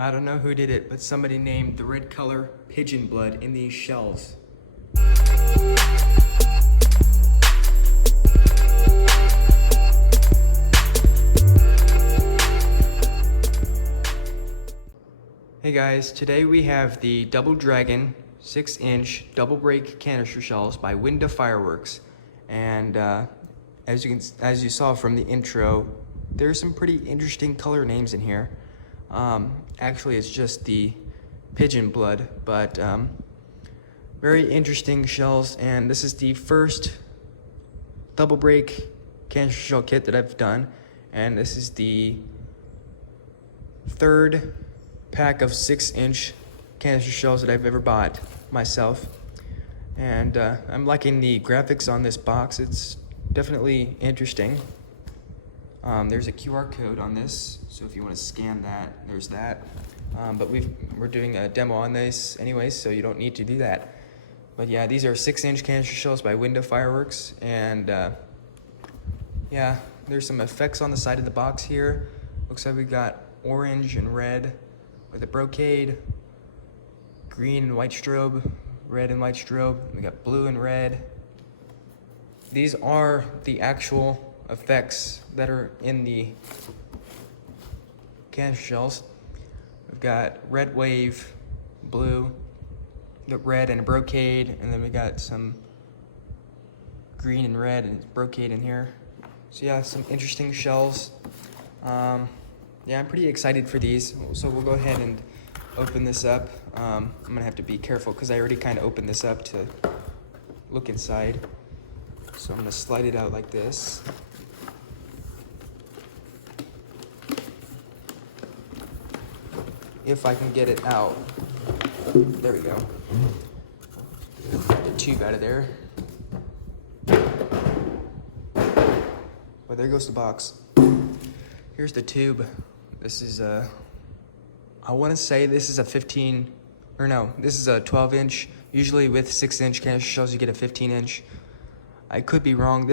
I don't know who did it, but somebody named the red color pigeon blood in these shells. Hey guys, today we have the Double Dragon 6-inch double break canister shells by Winda Fireworks. And as you saw from the intro, there's some pretty interesting color names in here. Actually, it's just the pigeon blood, but very interesting shells. And this is the first double break canister shell kit that I've done, and this is the third pack of 6-inch canister shells that I've ever bought myself. And I'm liking the graphics on this box. It's definitely interesting. There's a QR code on this, so if you want to scan that, there's that. But we're doing a demo on this anyways, so you don't need to do that. But yeah, these are 6-inch canister shells by Winda Fireworks, and yeah, there's some effects on the side of the box here. Looks like we got orange and red with a brocade, green and white strobe, red and white strobe. We got blue and red. These are the actual effects that are in the canister shells. We've got red wave, blue, the red and a brocade, and then we got some green and red and brocade in here. So yeah, some interesting shells. Yeah, I'm pretty excited for these. So we'll go ahead and open this up. I'm gonna have to be careful because I already kind of opened this up to look inside. So I'm gonna slide it out like this. If I can get it out. There we go. Get the tube out of there. Well, there goes the box. Here's the tube. This is I want to say this is a 15, or no, this is a 12-inch. Usually with 6-inch canister shells, you get a 15-inch. I could be wrong.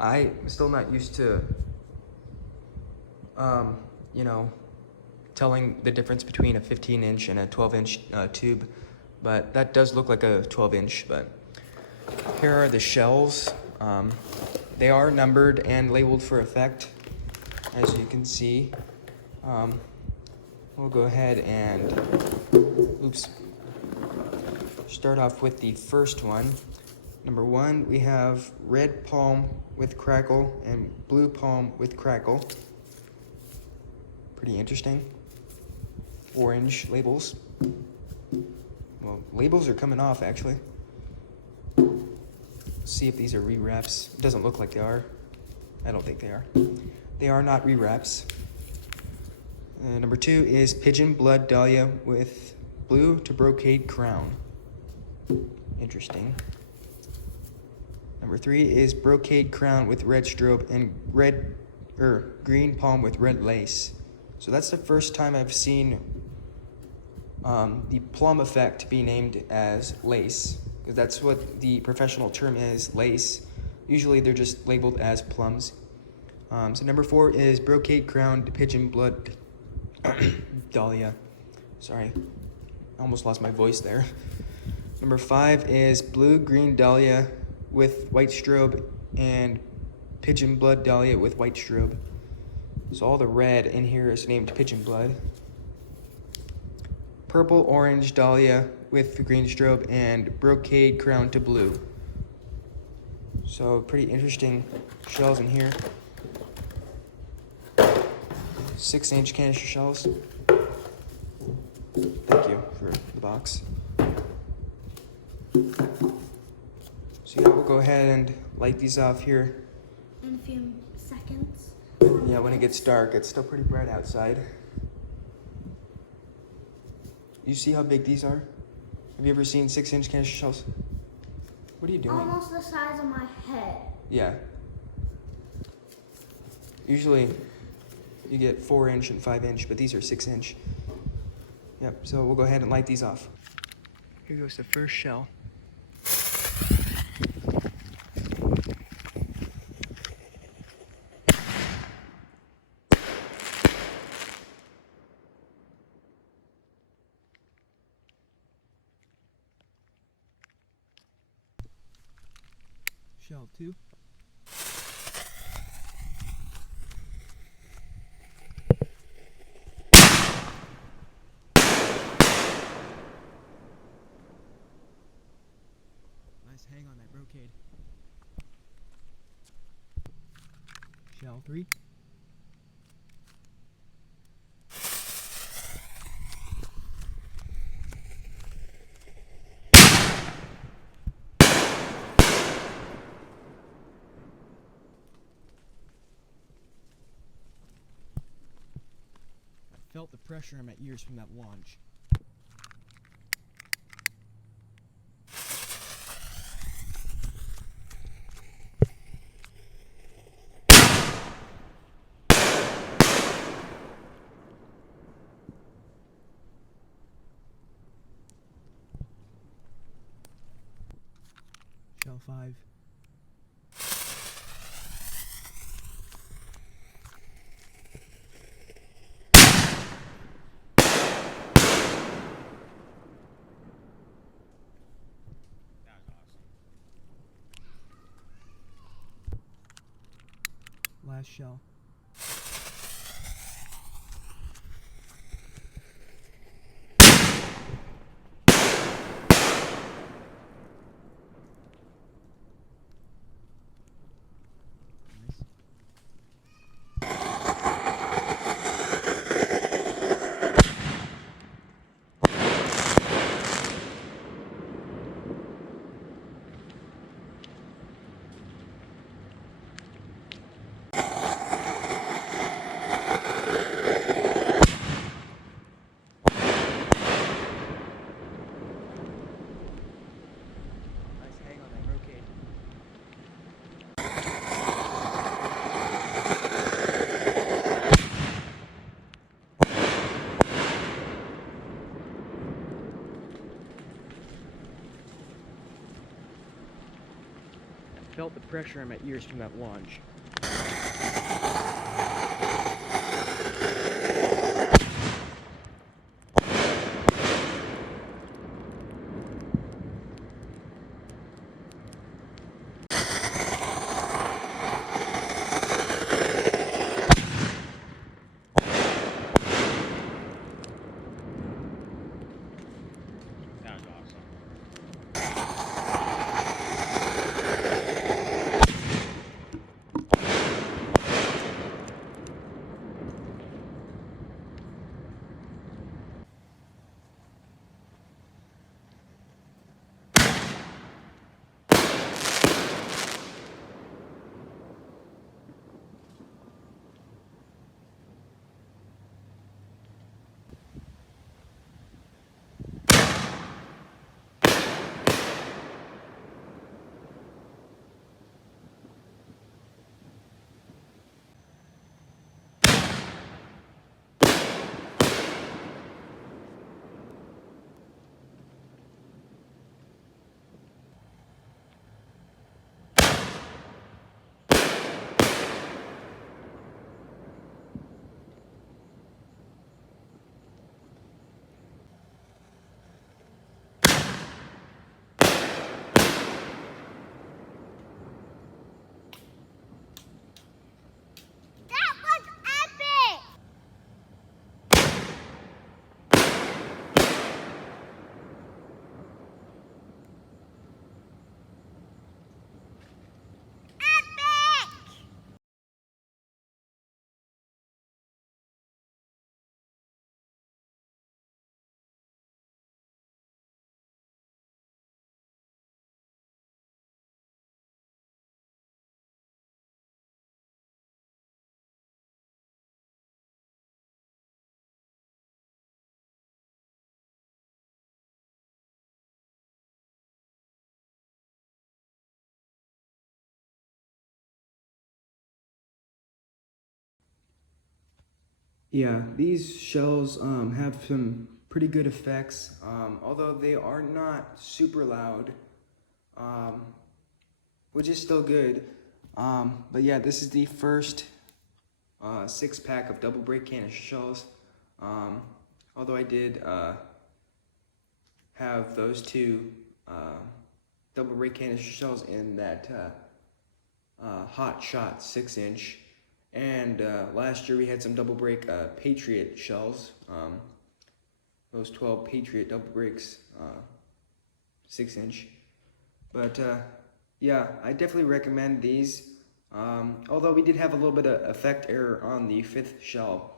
I'm still not used to, you know, telling the difference between a 15-inch and a 12-inch tube, but that does look like a 12-inch. But here are the shells. They are numbered and labeled for effect, as you can see. We'll go ahead and, start off with the first one. Number 1, we have red palm with crackle and blue palm with crackle. Pretty interesting. Orange labels. Well, labels are coming off actually. See if these are rewraps. It doesn't look like they are. I don't think they are. They are not rewraps. Number 2 is pigeon blood dahlia with blue to brocade crown. Interesting. Number 3 is brocade crown with red strobe and green palm with red lace. So that's the first time I've seen the plum effect be named as lace. That's what the professional term is, lace. Usually they're just labeled as plums. So number 4 is brocade crowned pigeon blood dahlia. Sorry, I almost lost my voice there. Number 5 is blue green dahlia with white strobe and pigeon blood dahlia with white strobe. So all the red in here is named pigeon blood. Purple orange dahlia with the green strobe and brocade crown to blue. So pretty interesting shells in here. 6-inch canister shells. Thank you for the box. So yeah, we'll go ahead and light these off here. In a few seconds. Yeah, when it gets dark, it's still pretty bright outside. You see how big these are? Have you ever seen 6-inch canister shells? What are you doing? Almost the size of my head. Yeah. Usually you get 4-inch and 5-inch, but these are 6-inch. Yep, so we'll go ahead and light these off. Here goes the first shell. Shell 2. Nice hang on that brocade. Shell 3. Felt the pressure in my ears from that launch. Shell 5. Last shell. Nice. Nice hang on that brocade. Felt the pressure in my ears from that launch. That was awesome. That was epic! Epic! Yeah, these shells have some pretty good effects, although they are not super loud, which is still good. But yeah, this is the first 6-pack of double break canister shells. Although I did have those two double break canister shells in that Hot Shot 6-inch. And last year we had some double break Patriot shells. Those 12 Patriot double breaks, 6-inch. But yeah, I definitely recommend these. Although we did have a little bit of effect error on the 5th shell.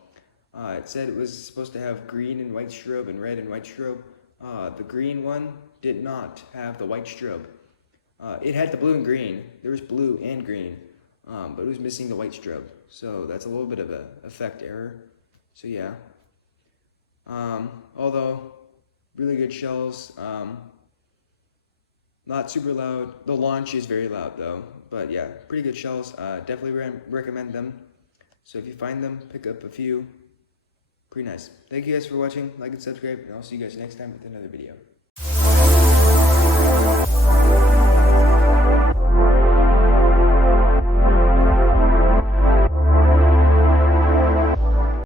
It said it was supposed to have green and white strobe and red and white strobe. The green one did not have the white strobe. It had the blue and green. There was blue and green, but it was missing the white strobe. So that's a little bit of a effect error. So yeah. Although really good shells. Not super loud. The launch is very loud though. But yeah, pretty good shells. Definitely recommend them. So if you find them, pick up a few. Pretty nice. Thank you guys for watching. Like and subscribe, and I'll see you guys next time with another video.